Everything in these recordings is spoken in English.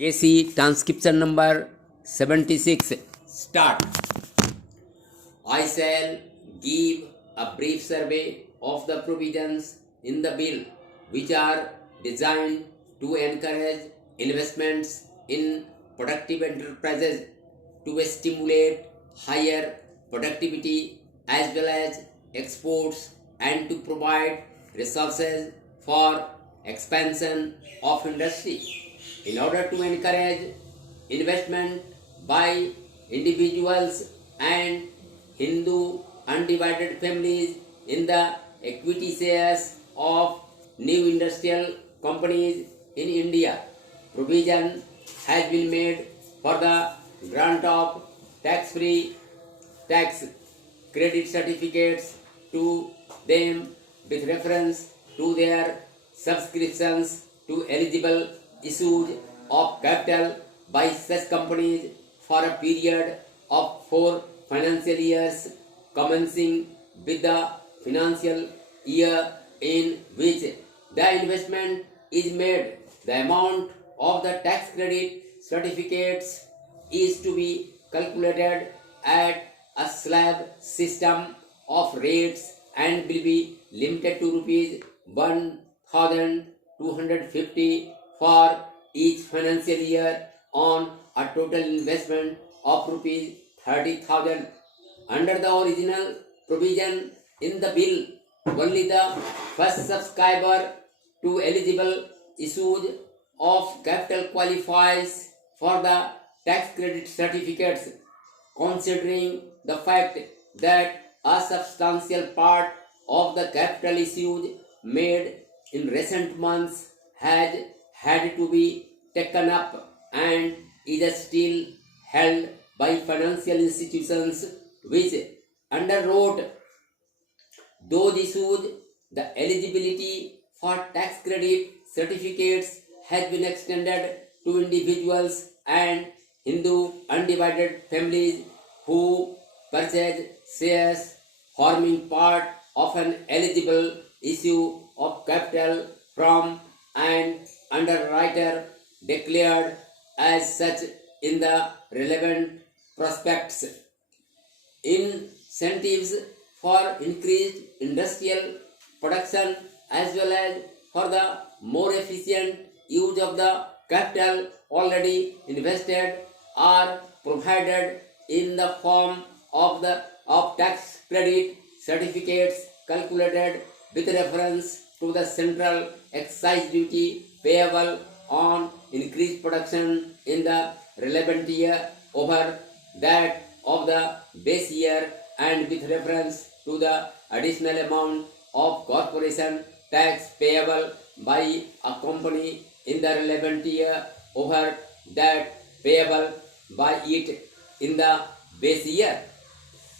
KC transcription number 76. Start. I shall give a brief survey of the provisions in the bill which are designed to encourage investments in productive enterprises to stimulate higher productivity as well as exports and to provide resources for expansion of industry. In order to encourage investment by individuals and Hindu undivided families in the equity shares of new industrial companies in India, provision has been made for the grant of tax-free tax credit certificates to them with reference to their subscriptions to eligible issues of capital by such companies for a period of 4 financial years commencing with the financial year in which the investment is made. The amount of the tax credit certificates is to be calculated at a slab system of rates and will be limited to rupees 1,250 for each financial year on a total investment of rupees 30,000. Under the original provision in the bill, only the first subscriber to eligible issues of capital qualifies for the tax credit certificates, considering the fact that a substantial part of the capital issues made in recent months has had to be taken up and is still held by financial institutions which underwrote those issues. The eligibility for tax credit certificates has been extended to individuals and Hindu undivided families who purchase shares forming part of an eligible issue of capital from an underwriter declared as such in the relevant prospectus. Incentives for increased industrial production as well as for the more efficient use of the capital already invested are provided in the form of tax credit certificates calculated with reference to the central excise duty payable on increased production in the relevant year over that of the base year and with reference to the additional amount of corporation tax payable by a company in the relevant year over that payable by it in the base year.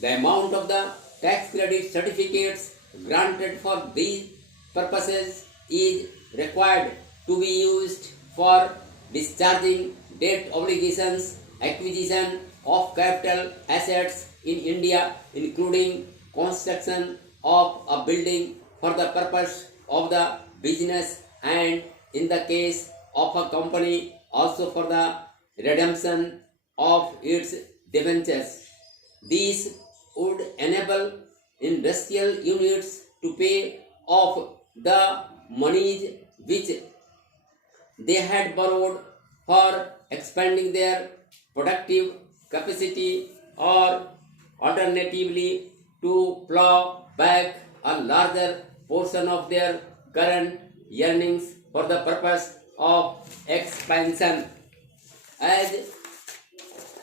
The amount of the tax credit certificates granted for these purposes is required to be used for discharging debt obligations, acquisition of capital assets in India, including construction of a building for the purpose of the business, and in the case of a company also for the redemption of its debentures. These would enable industrial units to pay off the monies which they had borrowed for expanding their productive capacity or alternatively to plow back a larger portion of their current earnings for the purpose of expansion. As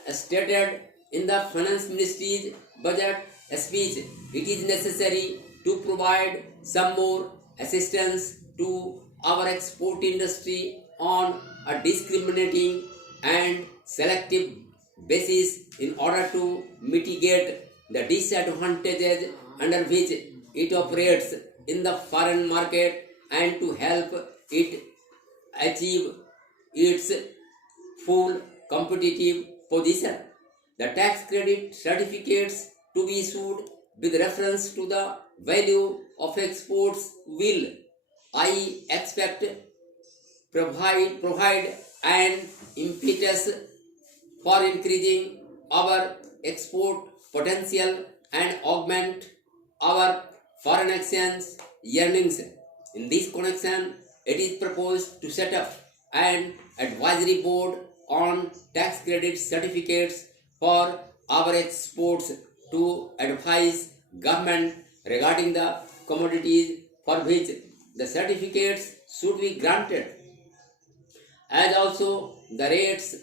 stated in the Finance Ministry's budget speech, it is necessary to provide some more assistance to our export industry on a discriminating and selective basis in order to mitigate the disadvantages under which it operates in the foreign market and to help it achieve its full competitive position. The tax credit certificates to be issued with reference to the value of exports will, I expect, provide an impetus for increasing our export potential and augment our foreign exchange earnings. In this connection, it is proposed to set up an advisory board on tax credit certificates for our exports to advise government regarding the commodities for which the certificates should be granted, as also the rates.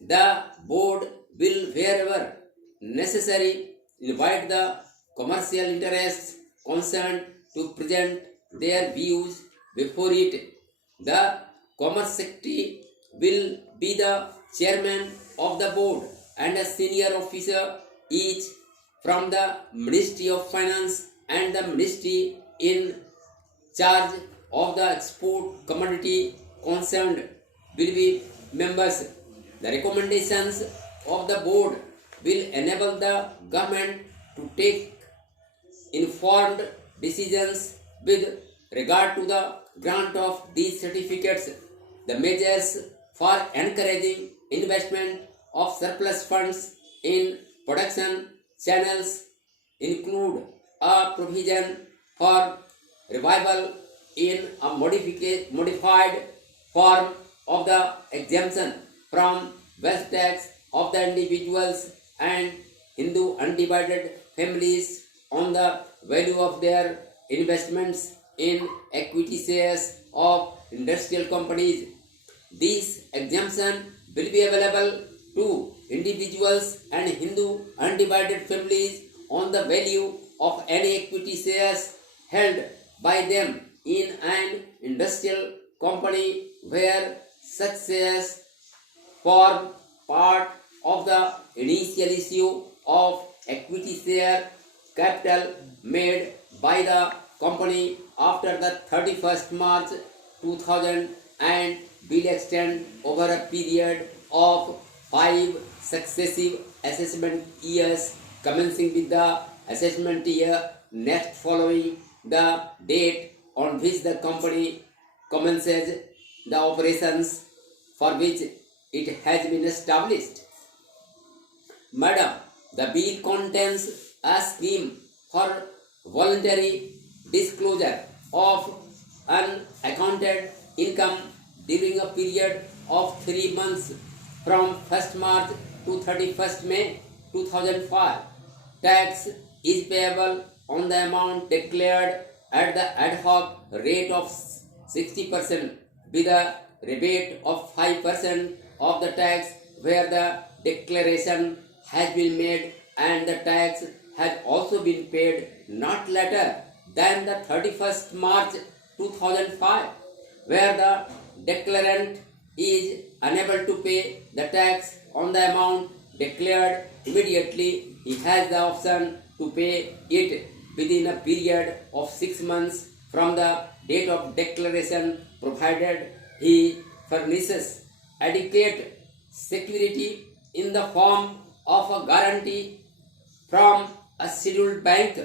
The board will, wherever necessary, invite the commercial interests concerned to present their views before it. The Commerce Secretary will be the chairman of the board and a senior officer each from the Ministry of Finance and the Ministry in charge of the export commodity concerned will be members. The recommendations of the board will enable the government to take informed decisions with regard to the grant of these certificates. The measures for encouraging investment of surplus funds in production channels include a provision for revival in a modified form of the exemption from wealth tax of the individuals and Hindu undivided families on the value of their investments in equity shares of industrial companies. This exemption will be available to individuals and Hindu undivided families on the value of any equity shares held by them in an industrial company where such shares form part of the initial issue of equity share capital made by the company after the 31st March 2000 and will extend over a period of 5 successive assessment years commencing with the assessment year next following the date on which the company commences the operations for which it has been established. Madam, the bill contains a scheme for voluntary disclosure of unaccounted income during a period of 3 months from 1st March to 31st May 2005. Tax is payable on the amount declared at the ad hoc rate of 60% with a rebate of 5% of the tax where the declaration has been made and the tax has also been paid not later than the 31st March 2005, where the declarant is unable to pay the tax on the amount declared immediately. He has the option to pay it within a period of 6 months from the date of declaration, provided he furnishes adequate security in the form of a guarantee from a scheduled bank